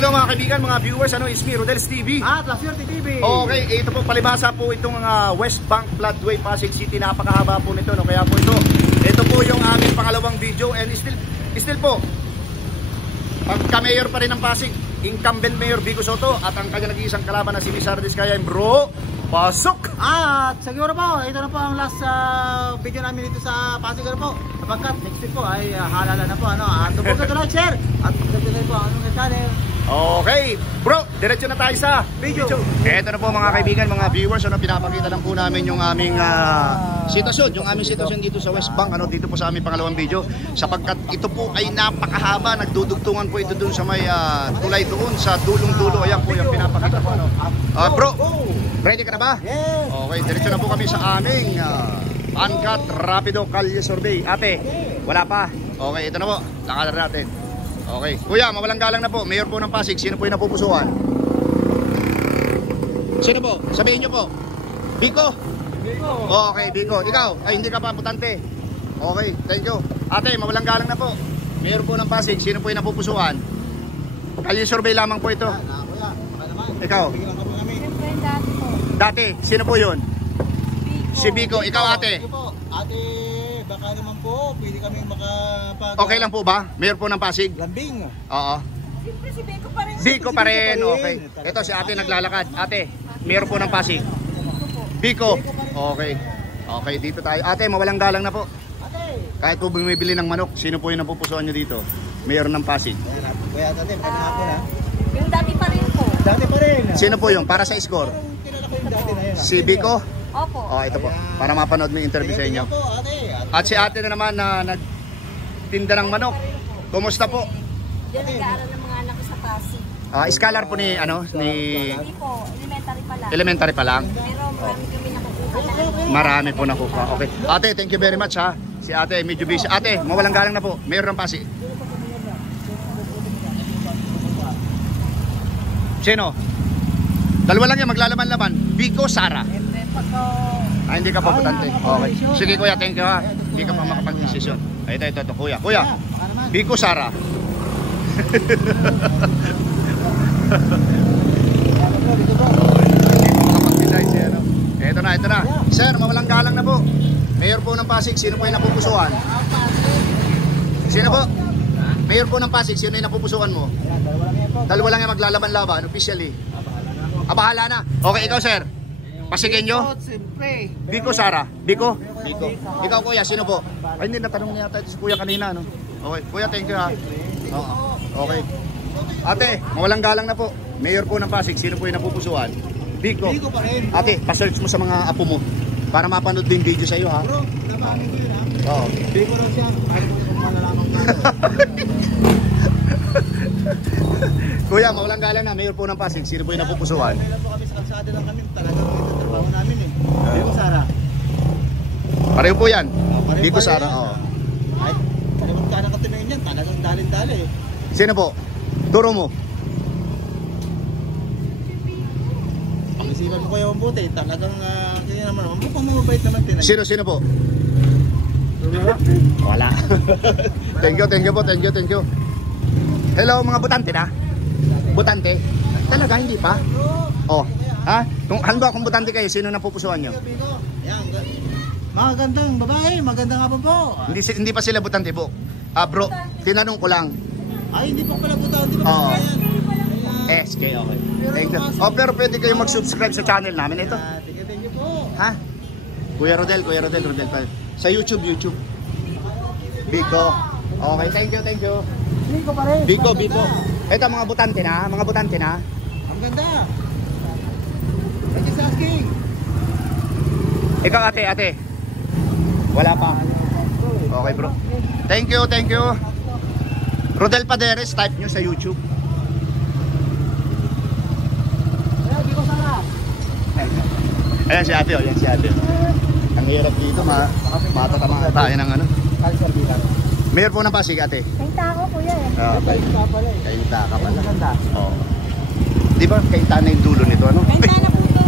hello mga kaibigan, mga viewers, is me, Rodel's TV. At La Suerte TV. Okay, ito po, palibasa po itong West Bank Floodway, Pasig City. Napakahaba po nito, no? Kaya po ito po yung aming pangalawang video. And still po, pagka-mayor pa rin ng Pasig, incumbent Mayor Vico Soto at ang kanya nag-iisang kalaban na si Miss Sara Diskaya. Bro, pasok! At siguro po, ito na po ang last video namin dito sa Pasig po. Sapagkat next week po ay halala na po. At tupog ito na share. At dito na po ang anong channel. Okay, bro, diretso na tayo sa video. Ito na po mga kaibigan, mga viewers, pinapakita lang po namin yung aming sitwasyon, dito sa West Bank, dito po sa aming pangalawang video, sapagkat ito po ay napakahaba, nagdudugtungan po ito dun sa may tulay doon sa dulong-dulo. Ayan po yung pinapakita po. Bro, ready ka na ba? Yes. Okay, diretso na po kami sa aming Uncut Rapido Kalye Survey. Ate, wala pa. Okay, ito na po, lakaran natin. Okay, kuya, mawalang galang na po. Mayor po ng Pasig, sino po yung napupusuan? Sino po? Sabihin nyo po. Biko? Biko. Okay, Biko. Ikaw? Ay, hindi ka pa putante. Okay, thank you. Ate, mawalang galang na po. Mayor po ng Pasig, sino po yung napupusuan? Kalye survey lamang po ito. Kuya, naman. Ikaw? Siyempre dati po. Dati, sino po yun? Biko. Si Biko. Ikaw, ate? Ate, baka naman po, pwede kami makapag... Okay lang po ba? Mayor po ng Pasig? Lambing. Oo. Siyempre si Biko pa rin. Biko pa rin. Okay. Ito si ate naglalakad. Ate, mayor po ng Pasig. Biko. Okay. Okay, dito tayo. Ate, mawalang galang na po. Ate. Kahit po bumibili ng manok, sino po yung napupusuan nyo dito? Mayor ng Pasig. Kuya, ate, pwede nga po na. Yung dati pa rin po. Dati pa rin. Sino po yung para sa score? Kilala ko yung dati na yun. Si Biko? Opo. Oh, ito po. Para mapanood mo yung interview sa inyo. At si ate na naman na nagtinda ng manok. Kumusta po? Diyan nag-aaral ng mga anak ko sa Pasig. Scholar po ni Hindi po, elementary pa lang. elementary pa lang. Pero marami kami nakukuha na. Marami po nakuha. Okay. Ate, thank you very much ha. Si ate medyo busy. Ate, mawalang galang na po. Mayor ng Pasig. Sino? Dalawa lang yan, maglalaman-laman. Biko, Sara. Hindi ka pa putante. Okay. Sige kuya, thank you ha. Hindi ka pa makapag-desisyon. Ito, kuya. Kuya, Biko, Sara. Ito na. Sir, mawalang galang na po. Mayor po ng Pasig, sino po yung napupusuan? Sino po? Mayor po ng Pasig, sino yung napupusuan mo? Dalawa lang yung maglalaban-laban, officially. Bahala na. Okay, ikaw sir. Pasigenyo? Siyempre. Biko, Sara. Biko? Biko. Ikaw kuya, sino po? Ay, hindi, natanong niya tayo si kuya kanina, no? Okay, kuya, thank you ha. Okay. Ate, mawalang galang na po. Mayor po ng Pasig, sino po yung napupusuan? Biko. Biko pa rin. Ate, pa-search mo sa mga apo mo para mapanood din video sa iyo ha. Bro, nabamin ko yun ha. Oo. Biko raw siya. Paano ko kung malalaman ko. Kuya, mawalang galang na. Mayor po ng Pasig, sino po yung napupusuan? Kailan po kami sa kalsada lang kami. Talagang ito trabaho namin eh. Biko, Sara. Pareho po yan. Pareho Biko, pa Sara. rin. Oo. Ay, kalimutan ka ng katunayan yan. Talagang dalin-dali eh. Sino po? Duro mo. Pag-isipan mo kayo ang buti. Talagang, kaya naman, mukhang mabait naman tinay. Sino po? Wala. Thank you po. Hello mga butante na? Butante? Talaga hindi pa? Oh, ha? Halimbawa kung butante kayo, sino napupusuan nyo? Yan, magandang babae, maganda nga po. Hindi pa sila butante po. Bro, tinanong ko lang. Ay, hindi pa pala butante. Oo. Yan. SK, okay. Thank you. Oh, pero pwede kayo mag-subscribe sa channel namin ito. Thank you po. Ha? Kuya Rodel pa. Sa YouTube. Biko. Okay, thank you. Biko pa rin. Biko. Ito mga butante na. Ang ganda. Just asking. Ikaw ate. Wala pa. Okay bro. Thank you. Rodel Paderes, type nyo sa YouTube. Biko, Sara. Ayan si ate. Ang hirap dito, matatama tayo ng ano. Mayor po ng Pasig, ate. Kainta ako kuya eh. Kainta pala eh. Kainta ka pala. Ganda. Oo. Di ba kainta na yung dulo nito, ano? Kainta na po ito.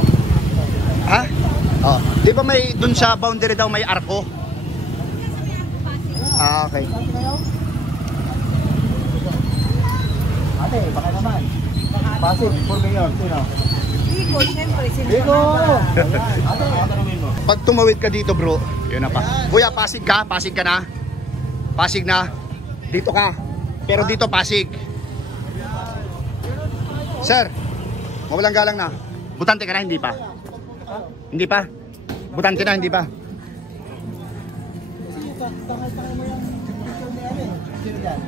Ha? Oo. Di ba may dun sa boundary daw may arko? Okay. Ate, baka naman. Pasig, for mayor, sino? Biko, siyempre. Biko! Pag tumawid ka dito bro, yun na pa. Kuya, Pasig ka? Pasig ka na? Pasig na? Dito ka. Pero dito Pasig. Sir, mawalang galang na. Butante ka na, hindi pa? Hindi pa? Butante na, hindi pa? Tangay mo yung picture ni Ame. Sino yan?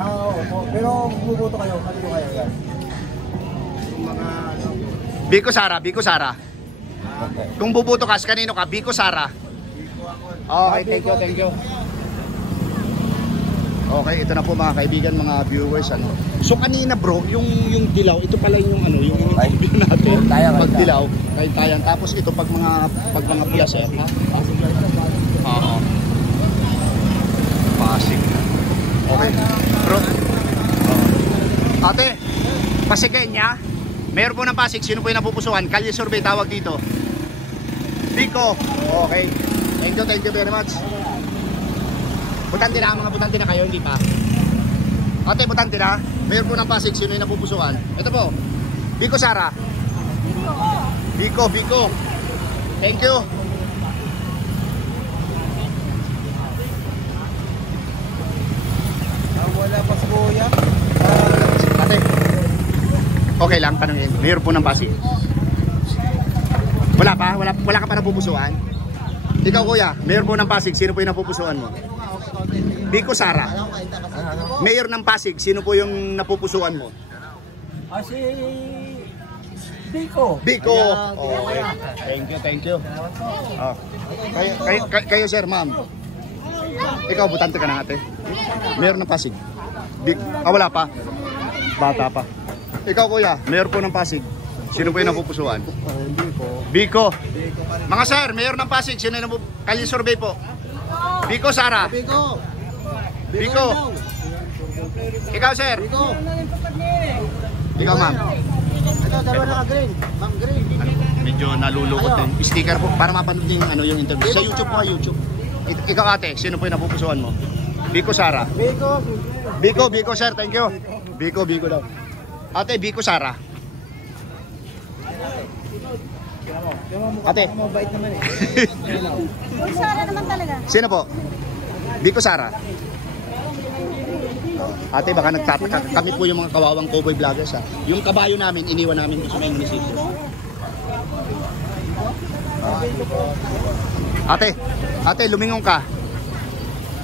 Oo, pero bubuto kayo, kanino kayo yan? Yung mga Biko Sara, Biko Sara. Okay. Kung bubuto ka, kanino ka? Biko Sara. Okay, thank you. Okay, ito na po mga kaibigan, mga viewers, ano. So kanina bro, yung dilaw, ito pala yung ano, yung interview natin. Pag dilaw, tayan. Tapos ito pag mga pula, sir. Oo. Pasig. Okay. Bro. Ate, Pasigenya. Mayor po ng Pasig, sino po yung napupusuhan? Kalye survey tawag dito. Biko. Okay. Thank you very much. Butante na, mga butante na kayo, hindi pa? Ate, butante na. Mayor po ng Pasig, sino yung napupusuhan? Ito po. Biko Sara. Biko. Thank you. wala pa si Kuya. Ate, okay lang, tanongin. Mayor po ng Pasig. Wala pa? Wala ka pa napupusuhan? Ikaw kuya, mayor po ng Pasig, sino po yung napupusuhan mo? Biko Sara. Mayor ng Pasig, sino po yung napupusuhan mo? Si Biko. Biko. Okay. Thank you. Oh. Kayo sir, ma'am. Ikaw, butante ka na ate. Mayor ng Pasig. Wala pa. Bata pa. Ikaw kuya, mayor po ng Pasig. Sino po yung napupusuhan? Biko. Mga sir, mayor ng Pasig, sino yung Kalye survey po? Biko Sara. Biko. Ikaw sir. Ikaw ma'am. Ito, dalawa naka-green. Ma'am, green. Medyo nalulukot din. Sticker po para mapanood din yung interview. Sa YouTube po, YouTube. Ikaw ate, sino po yung napupusuhan mo? Biko Sara. Biko sir, thank you. Biko daw. Ate, Biko Sara. Ate. Mabait naman eh. Uy, Sara naman talaga. Sino po? Biko Sara. Ate, baka nagtataka. Kami po yung mga kawawang cowboy vloggers ha. Yung kabayo namin, iniwan namin sa may munisipyo. Ate, lumingon ka.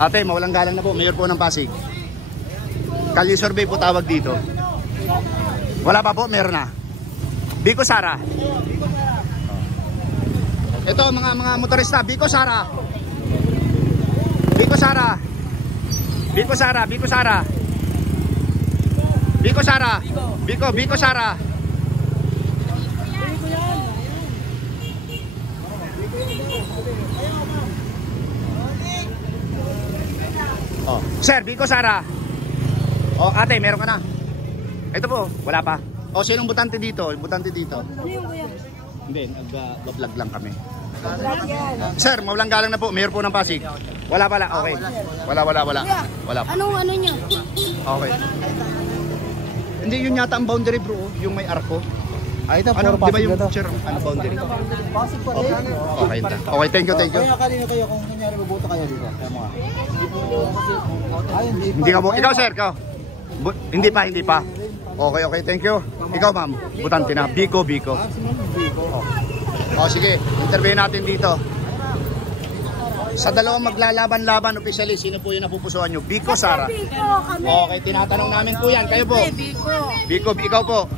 Ate, mawalang galang na po. Mayor po ng Pasig. Kalye survey po tawag dito. Wala pa po, meron na. Biko Sara. Ito mga motorista, Biko Sara. Biko Sara. Biko Sara. Biko Sara. Oh, sir, Biko Sara. Oh, ate, meron ka na. Ito po, wala pa. Oh, sinong butante dito? Butante dito. Ano yung kuya? Hindi, nag-vlog lang kami. Sir, mawalang galang na po. Mayor po ng Pasig. Wala pala, okay. Wala. Anong ano niya? Okay. Hindi, yun yata ang boundary bro. Yung may arko. Ito, Ano, puro di ba Pasig yung na to. sir, ano boundary? Pasig pa rin. Okay, thank you. Kaya kanino kayo kung kunyari mabuto kayo dito? Kaya mga. Hindi ka po. Ikaw sir, ikaw. Hindi pa. Okay, thank you. Ikaw ma'am, butante na. Biko. Oh, sige, interview natin dito. Sa dalawang maglalaban-laban officially, sino po yung napupusuhan nyo? Biko Sara. Biko kami. Okay, tinatanong namin po yan. Kayo po. Biko. Biko, ikaw po.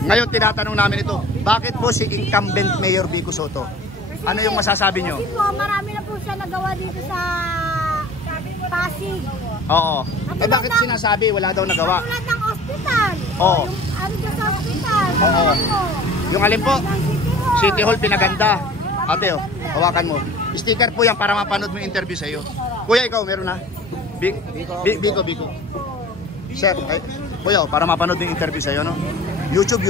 Ngayon, tinatanong namin ito. Bakit po si incumbent Mayor Biko Soto? Ano yung masasabi nyo? Kasi po, marami na po siya nagawa dito sa Pasig. Oo. Bakit sinasabi? Wala daw nagawa. Tulad ng ospital. Oo. Yung ano dyan sa ospital. Oo. Yung alin po? City Hall, pinaganda. Ate, hawakan mo. Sticker po yan para mapanood mo yung interview sa iyo. Kuya, ikaw, meron na? Biko. Sir, kuya, para mapanood yung interview sa iyo, no? YouTube.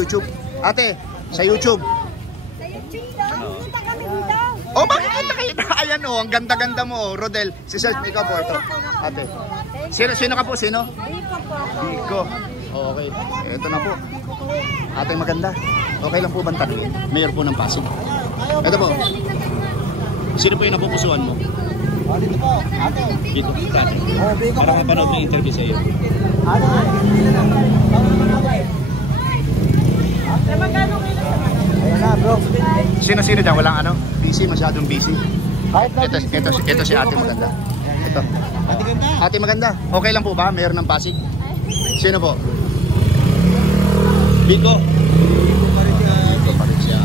Ate, sa YouTube. Sa YouTube daw. Punta kami dito. Oh, bakit punta kayo? Ayan, oh, ang ganda-ganda mo, Rodel. Si Sel, ikaw po ito. Ate. Sino ka po? Sino? Biko po ako. Biko. Okay. Ito na po. Ate maganda. Okay lang po bang tanungin? Mayor po ng Pasig. Ito po. Sino po yung napupusuan mo? Dito po, ate. Biko. Ate. Biko. Para mapanood mo yung interview sa iyo. Ate. Ayan na, bro. Sino dyan? Walang ano? Busy, masyadong busy. Kahit na Ito si ate maganda. Ito. Ate ganda. Ate maganda. Okay lang po ba? Mayor ng Pasig? Sino po? Biko. Ito pa rin siya.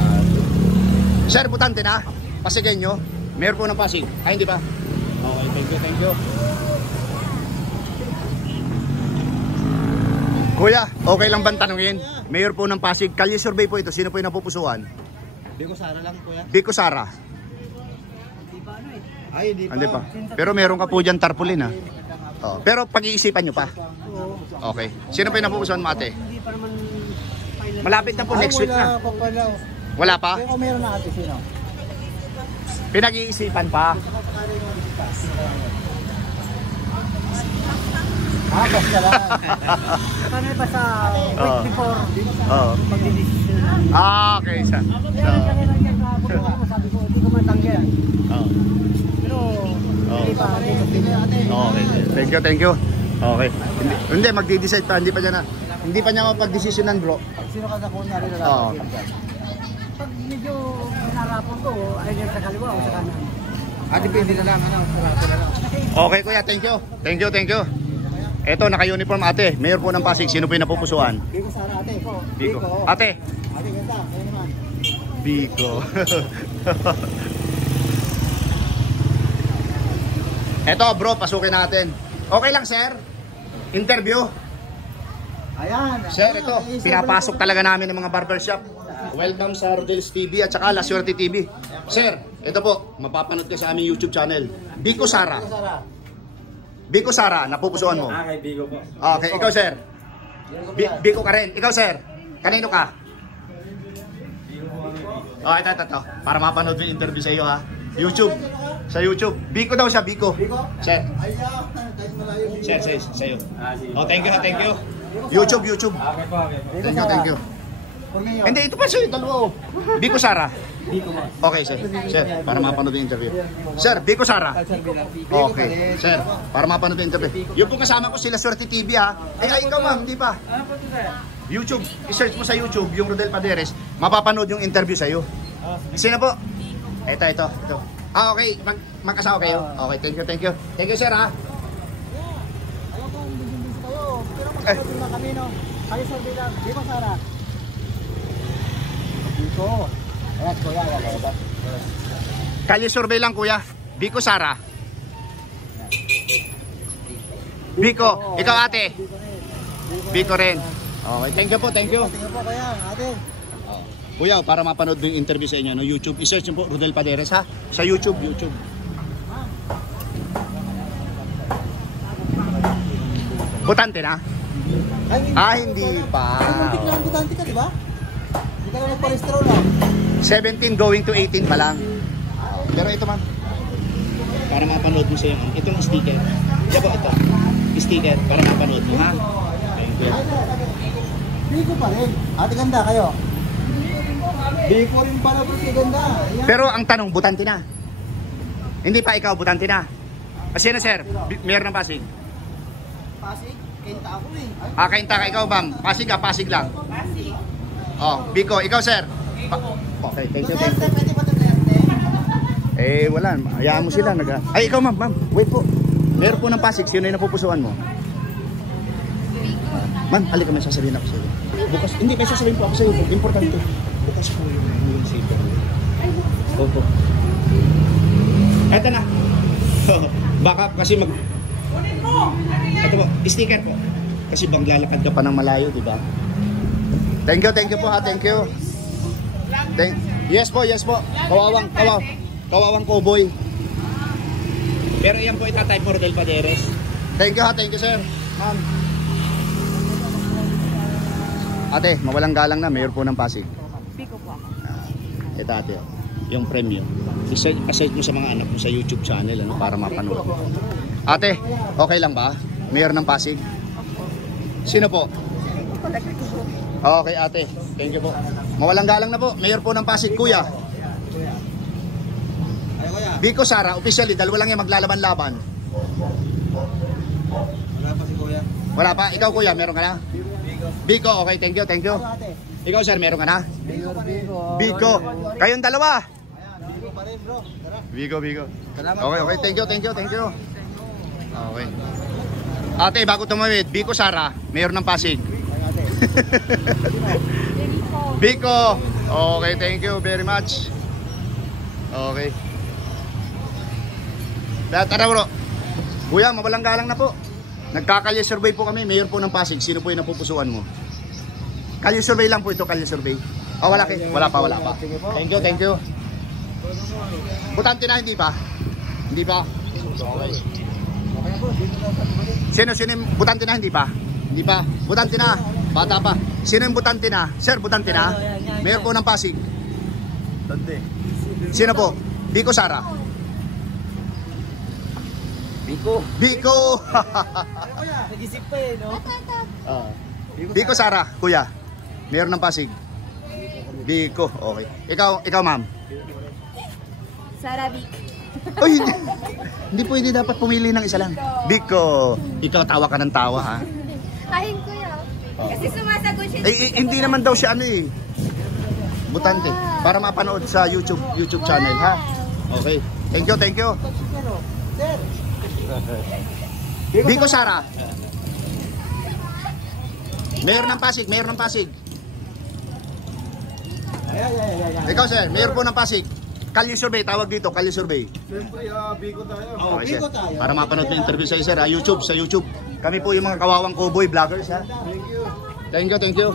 Sir, butante na. Pasigenyo. Mayor po ng Pasig. Ay, hindi pa. Okay, thank you. Kuya, okay lang bang tanungin? Mayor po ng Pasig. Kalye survey po ito. Sino po yung napupusuan? Biko Sara lang, kuya. Biko Sara. Ay, hindi pa. Pero meron ka po dyan tarpaulin ha. Oh, pero pag-iisipan nyo pa. Okay. Sino pa yung napupusuan mo ate? Malapit na po next week na. Wala pa? Pero meron na ate, sino? Pinag-iisipan pa. Basta lang. Paano ba sa week before? Oo. Magdidesisyon. Okay. Sabi ko, hindi ko matanggihan. Oh. Pero, hindi pa. Okay. Thank you. Okay. Hindi magdi-decide pa. Hindi pa niya mapag-desisyonan bro. Sino ka sa kunyari na Oo. Pag medyo narapon ko, ay yan sa kaliwa o sa kanan. Depende na lang. Okay kuya, thank you. Eto, naka-uniform ate. Mayor po ng Pasig. Sino po yung napupusuan? Biko Sara ate. Biko. Ate. Ate ganda. Kaya naman. Biko. Eto bro, pasukin natin. Okay lang sir? Interview. Ayan. Sir, ito. Pinapasok talaga namin ng mga barbershop. Welcome sa Rodel's TV at saka La Suerte TV. Sir, ito po. Mapapanood ka sa aming YouTube channel. Biko Sara. Biko Sara, napupusuan mo. Kay Biko po. Okay, ikaw sir. Biko ka rin. Ikaw sir. Kanino ka? Oh, ito. Para mapanood yung interview sa iyo ha. YouTube. Sa YouTube. Biko daw siya, Biko. Sir. Sir, sa iyo. Oh, thank you. YouTube. Okay po. Thank you. Hindi, ito pa siya, dalawa. Biko Sara. Biko po. Okay, sir. Sir, para mapanood yung interview. Sir, Biko Sara. Okay, sir. Para mapanood yung interview. Yung po kasama ko sila Suerte TV ha. Ay, ikaw ma'am, hindi pa. YouTube. I-search mo sa YouTube yung Rodel Paderes. Mapapanood yung interview sa'yo. Sino po? Ito. Okay. Magkasama kayo? Okay, thank you. Thank you, sir ha. Alam kong bibigyan kayo. Pero magsasabi na kami, no? Kayo sabi lang. Biko Sara. Biko. Ayan, kuya. Kalye survey lang kuya. Biko Sara. Biko. Ikaw ate. Biko rin. Okay, thank you po. Tingnan po kaya, ate. Kuya, para mapanood mo yung interview sa inyo, no? YouTube. I-search nyo po Rodel Paderes ha. Sa YouTube. Butante na? Hindi pa. Muntik na ang butante ka, di ba? Hindi ka na nagparestro lang. 17 going to 18 pa lang. Pero ito man. Para mapanood mo sa iyo. Itong sticker. Diba ito? Sticker para mapanood mo ha. Thank you. Biko pa rin. Ate ganda kayo. Biko rin pala bro, si ganda. Ayan. Pero ang tanong, butante na. Hindi pa ikaw, butante na. Kasi na sir, mayor ng Pasig. Pasig, kenta ako eh. Kainta ka ikaw bang? Pasig ka, Pasig lang. Pasig. Oh, Biko, ikaw sir. Okay, thank you. Duterte, pwede ba Duterte? Wala. Hayaan mo sila. Ay, ikaw ma'am. Wait po. Mayor po ng Pasig, sino yung napupusuan mo? Ma'am, halika may sasabihin ako sa iyo. Bukas, hindi, may sasabihin po ako sa iyo. Importante. Bukas po yung saber. Opo. Eto na. Baka kasi Ito po, sticker po. Kasi bang lalakad ka pa ng malayo, di ba? Thank you po ha, thank you. Yes po. Kawawang cowboy. Pero yan po itatay po Rodel Paderes. Thank you sir. Ma'am. Ate, mawalang galang na, mayor po ng Pasig. Biko po ako. Ito ate, yung premium. I-search mo sa mga anak mo sa YouTube channel ano, para mapanood. Ate, okay lang ba? Mayor ng Pasig. Sino po? Okay, ate. Thank you po. Mawalang galang na po. Mayor po ng Pasig, kuya. Biko Sara, officially, dalawa lang yung maglalaban-laban. Wala pa si Kuya. Wala pa. Ikaw, kuya, meron ka na? Biko, okay, thank you, thank you. Ikaw, sir, meron ka na? Biko. Kayong dalawa. Biko pa rin, bro. Tara. Biko. Okay, thank you. Okay. Ate, bago tumawid, Biko Sara, mayor ng Pasig. Biko. Okay, thank you very much. Okay. Tara bro. Kuya, mawalang galang na po. Nagkakalye survey po kami, mayor po ng Pasig. Sino po yung napupusuan mo? Kalye survey lang po ito, kalye survey. Oh, wala pa. Thank you. Butante na, hindi pa? Okay. Sino yung butante na, hindi pa? Butante na, bata pa. Sino yung butante na? Sir, butante na? Mayor po ng Pasig. Sino po? Biko Sara. Biko. Nag-isip pa eh, no? Biko Sara, kuya. Mayor ng Pasig. Biko, okay. Ikaw ma'am. Sara Biko. Uy, hindi pwede dapat pumili ng isa lang. Biko, ikaw tawa ka ng tawa ha. Kain ko yan. Kasi sumasagot siya. Hindi naman daw siya butante. Para mapanood sa YouTube channel ha. Okay. Thank you. Sir. Biko Sara. Mayor ng Pasig. Ayan. Ikaw sir, mayor po ng Pasig. Kalye survey, tawag dito, kalye survey. Siyempre, Biko tayo. Okay, sir. Biko tayo. Para mapanood yung interview sa sir, sa YouTube. Kami po yung mga kawawang cowboy vloggers ha. Thank you. Thank you.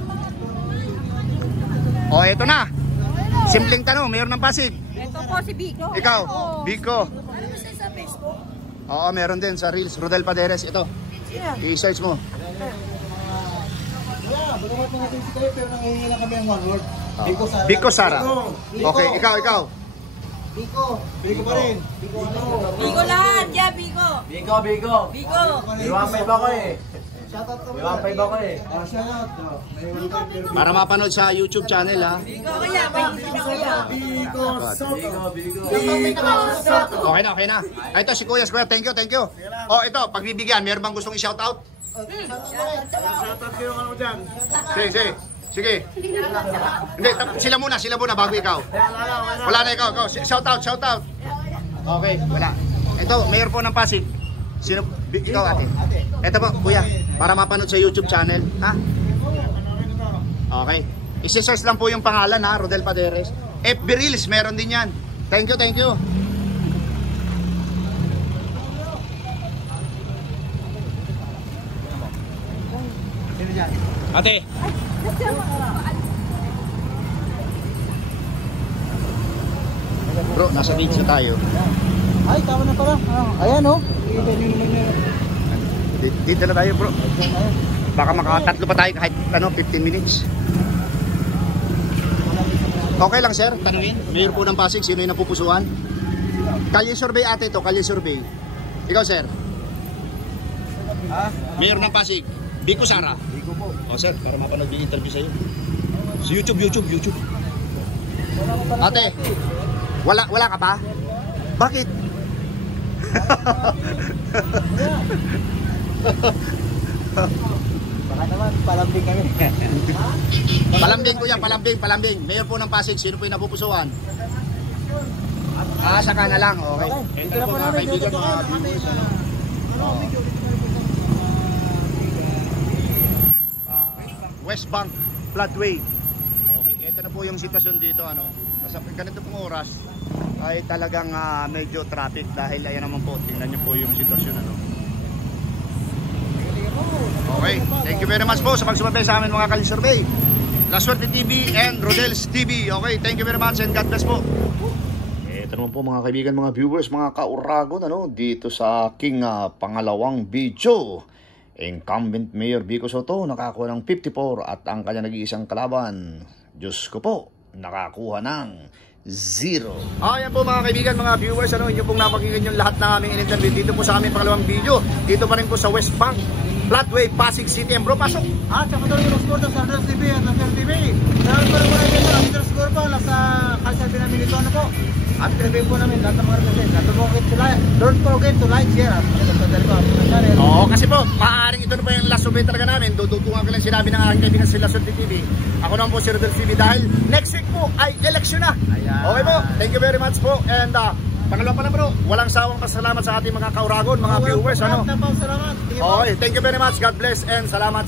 Oh, eto na. Simpleng tanong, mayor ng Pasig. Ito po si Biko. Ikaw, Biko. Ano mo sa Facebook? Oo, meron din sa Reels, Rodel Paderes. Ito, i-search mo. Bagamat mga busy kayo, pero nangihingi lang kami ang one word. Biko Sara. Okay, ikaw. Biko pa rin. Biko lahat, yeah, Biko. Biko. Iwan pa ako eh. Shoutout kami. Shoutout. Para mapanood sa YouTube channel ha. Biko kaya, Biko Soto. Okay na. Ito si Kuya Square, thank you. Oh, ito, pagbibigyan, meron bang gustong i-shoutout? Shoutout kayo ano dyan. Sige. Hindi, sila muna bago ikaw. Wala na ikaw. Shoutout. Okay, wala. Ito, mayor po ng Pasig. Sino? Ikaw ate. Ito po, kuya, para mapanood sa YouTube channel, ha? Okay. I-search lang po yung pangalan ha, Rodel Paderes. FB Reels, meron din yan. Thank you. Ate. Bro, nasa beach na tayo. Ay, tama na pala. Ayan oh. Kita nyo naman yun. Dito na tayo, bro. Baka makatatlo pa tayo kahit 15 minutes. Okay lang, sir. Tanungin. Mayor po ng Pasig, sino yung napupusuan? Kalye survey ate ito, kalye survey. Ikaw, sir. Mayor ng Pasig, Biko Sara. Biko po. O, sir, para mapanood yung interview sa'yo. Sa YouTube. Ate, wala ka pa? Bakit? Baka naman, palambing kami. Palambing kuya, palambing. Mayor po ng Pasig, sino po yung napupusuan? Saka na lang, okay. Dito na po namin. Kaibigan, mga viewers, West Bank, Floodway. Okay, ito na po yung sitwasyon dito, Kasi ganito pong oras ay talagang medyo traffic dahil ayan naman po, tingnan niyo po yung sitwasyon, Okay, thank you very much po sa pagsubaybay sa amin mga Kalisurvey. La Suerte TV and Rodel's TV. Okay, thank you very much and God bless po. Ito naman po mga kaibigan, mga viewers, mga kauragon, dito sa aking pangalawang video. Incumbent Mayor Biko Soto nakakuha ng 54 at ang kanya nag-iisang kalaban, Diyos ko po, nakakuha ng Ayan po mga kaibigan, mga viewers, inyo pong napakinggan yung lahat ng aming in-interview dito po sa aming pangalawang video. Dito pa rin po sa West Bank, Flatway, Pasig City. Bro, pasok! At saka tuloy yung sport sa Andres TV at Andres TV. Salamat po rin po ang Andres Score po sa kalsabi namin dito po. At pinabing po namin lahat ng mga represent. Don't forget to like, share at magandang po ang channel. Oo, kasi po, maaaring ito na po yung last survey talaga namin. Dudutungan ko lang sinabi ng aking kaibigan sila sa TV. Ako naman po si Rodel TV dahil next week po ay election na. Okay po, thank you very much po. And pangalawa pa na bro, walang sawang pasalamat sa ating mga kauragon, mga viewers. Salamat. Okay, thank you very much. God bless and salamat.